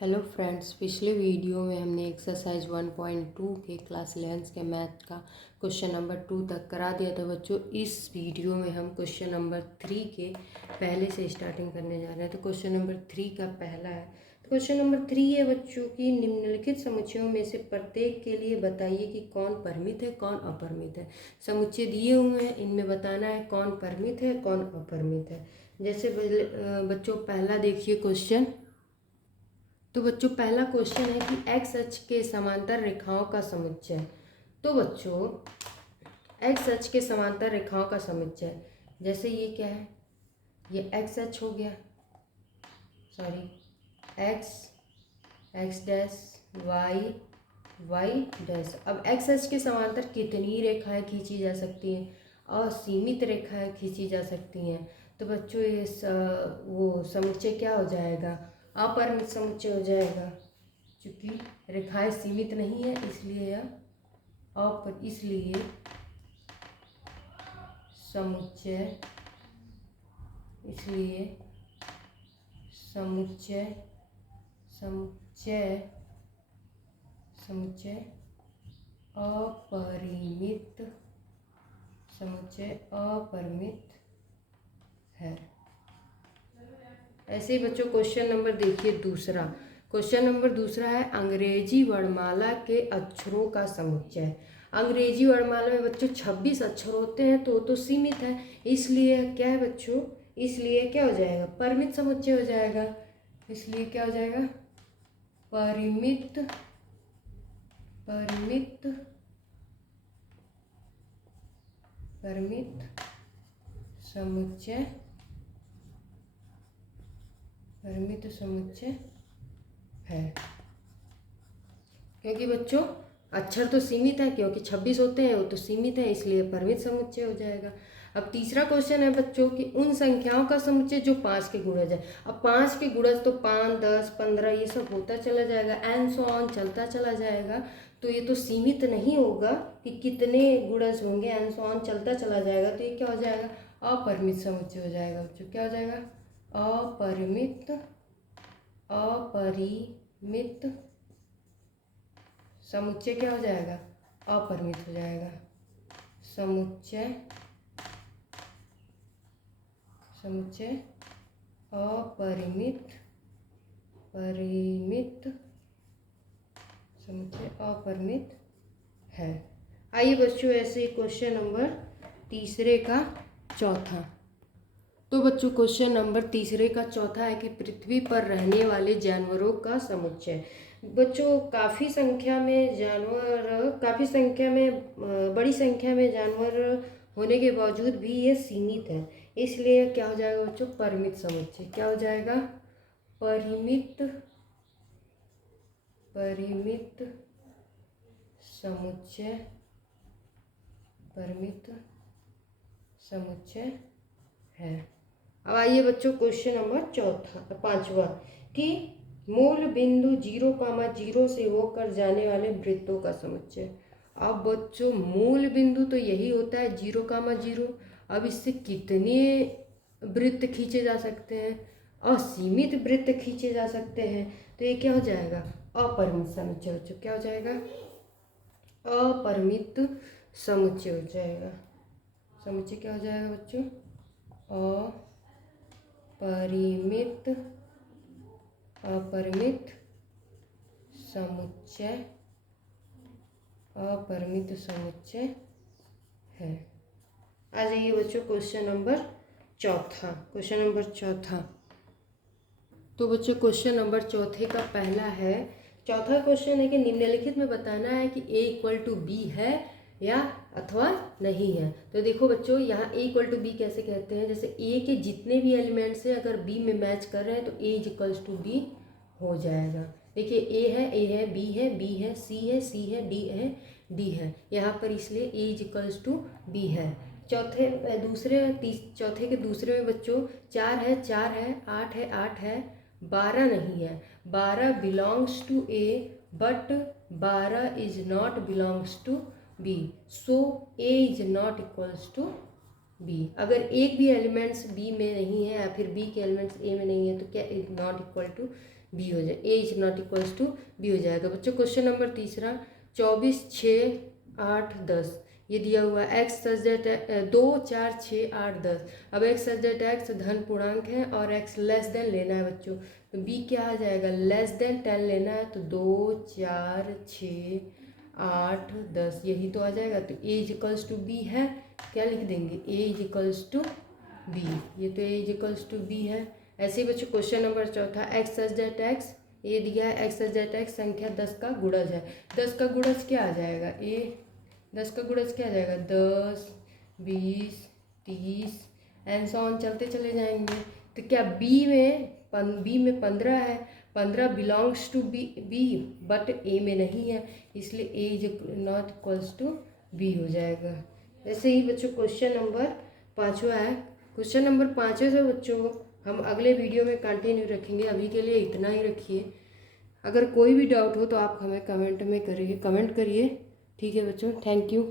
Hello friends, पिछले video में हमने एक्सरसाइज 1.2 के क्लास 11 के मैथ का क्वेश्चन नंबर 2 तक करा दिया था बच्चों। इस वीडियो में हम क्वेश्चन नंबर 3 के पहले से स्टार्टिंग करने जा रहे हैं। तो क्वेश्चन नंबर 3 का पहला है। तो क्वेश्चन नंबर 3 है बच्चों की, निम्नलिखित समुच्चयों में से प्रत्येक के लिए बताइए कि कौन परिमित है कौन अपरिमित है। समुच्चय दिए हुए हैं, इनमें बताना है कौन परिमित है कौन अपरिमित है। जैसे बच्चों पहला देखिए क्वेश्चन। तो बच्चों पहला क्वेश्चन है कि एक्स अक्ष के समांतर रेखाओं का समुच्चय। तो बच्चों एक्स अक्ष के समांतर रेखाओं का समुच्चय, जैसे ये क्या है, ये एक्स अक्ष हो गया, X X dash Y Y dash. अब एक्स अक्ष के समांतर कितनी रेखाएं खींची जा सकती हैं? असीमित रेखाएं खींची जा सकती हैं। तो बच्चों ये वो समुच्चय क्या हो जाएगा? अपरिमित समुच्चय हो जाएगा, क्योंकि रेखाएं सीमित नहीं है, इसलिए यह इसलिए समुच्चय समुच्चय समुच्चय अपरिमित है। ऐसे ही बच्चों क्वेश्चन नंबर देखिए दूसरा। क्वेश्चन नंबर दूसरा है अंग्रेजी वर्णमाला के अक्षरों का समुच्चय। अंग्रेजी वर्णमाला में बच्चों 26 अक्षर होते हैं, तो सीमित है, इसलिए क्या है बच्चों, इसलिए क्या हो जाएगा? परिमित समुच्चय हो जाएगा। इसलिए क्या हो जाएगा? परिमित परिमित परिमित समुच्चय परिमित समुच्चय है। क्योंकि बच्चों अक्षर तो सीमित है, क्योंकि 26 होते हैं, वो तो सीमित है, इसलिए परिमित समुच्चय हो जाएगा। अब तीसरा क्वेश्चन है बच्चों कि उन संख्याओं का समुच्चय जो 5 के गुणज है। अब 5 के गुणज तो 5, 10, 15 ये सब होता चला जाएगा, एंड सो ऑन चलता चला जाएगा। तो ये तो सीमित नहीं होगा कि कितने गुणज होंगे, एंड सो ऑन चलता चला जाएगा। तो ये क्या हो जाएगा? अपरिमित समुच्चय हो जाएगा बच्चों। क्या हो जाएगा? अपरिमित समुच्चय क्या हो जाएगा? अपरिमित हो जाएगा। समुच्चय अपरिमित है। आइए बच्चों ऐसे क्वेश्चन नंबर तीसरे का चौथा। तो बच्चों क्वेश्चन नंबर तीसरे का चौथा है कि पृथ्वी पर रहने वाले जानवरों का समुच्चय। बच्चों काफ़ी संख्या में बड़ी संख्या में जानवर होने के बावजूद भी ये सीमित है, इसलिए क्या हो जाएगा बच्चों? परिमित समुच्चय। क्या हो जाएगा? परिमित समुच्चय है। अब आइए बच्चों क्वेश्चन नंबर पांचवा कि मूल बिंदु 0,0 से होकर जाने वाले वृत्तों का समुच्चय। अब बच्चों मूल बिंदु तो यही होता है 0,0। अब इससे कितने वृत्त खींचे जा सकते हैं? असीमित वृत्त खींचे जा सकते हैं। तो ये क्या हो जाएगा? अपरिमित समुच्चय बच्चों। क्या हो जाएगा? अपरिमित समुच्चय हो जाएगा। समुच्चय क्या हो जाएगा बच्चों? अपरिमित समुच्चय है। आ जाइए बच्चों क्वेश्चन नंबर चौथा। तो बच्चों क्वेश्चन नंबर चौथे का पहला है, चौथा क्वेश्चन है कि निम्नलिखित में बताना है कि a = b है या अथवा नहीं है। तो देखो बच्चों यहाँ a = b कैसे कहते हैं? जैसे a के जितने भी एलिमेंट्स हैं अगर b में मैच कर रहे हैं तो a = b हो जाएगा। देखिए a है, b है, c है, d है यहाँ पर, इसलिए a = b है। चौथे के दूसरे में बच्चों 4 है, 8 है, 12 नहीं है। 12 belongs to A but 12 is not belongs to B, so A is not equals to B. अगर एक भी एलिमेंट्स बी में नहीं है या फिर बी के एलिमेंट्स ए में नहीं है तो क्या is not equal to b हो जाए, a is not equals to b हो जाएगा। बच्चों क्वेश्चन नंबर तीसरा, 24, 6, 8, 10 ये दिया हुआ है। X such that 2, 4, 6, 8, 10। अब एक्स सच दैट एक्स धन पूर्णांक है और एक्स लेस देन लेना है बच्चों, तो बी क्या आ जाएगा, लेस देन 10 लेना है, तो 2, 4, 6, 8, 10 यही तो आ जाएगा। तो ए इज इक्वल्स टू बी है, क्या लिख देंगे, ए इज इक्वल्स टू बी, ये तो ए इज इक्वल्स टू बी है। ऐसे ही बच्चों क्वेश्चन नंबर चौथा, एक्स सच दैट एक्स, ये दिया है एक्स सच दैट एक्स संख्या 10 का गुणज है। 10 का गुणज क्या आ जाएगा, ए 10 का गुणज क्या आ जाएगा, 10, 20, 30 एंड सो ऑन चलते चले जाएंगे। तो क्या बी में 15 है, 15 belongs to b but a में नहीं है, इसलिए a is not equals to b हो जाएगा। ऐसे ही बच्चों क्वेश्चन नंबर 5वां है। क्वेश्चन नंबर 5वें से बच्चों हम अगले वीडियो में कंटिन्यू रखेंगे, अभी के लिए इतना ही रखिए। अगर कोई भी डाउट हो तो आप हमें कमेंट करिए। ठीक है बच्चों, थैंक यू।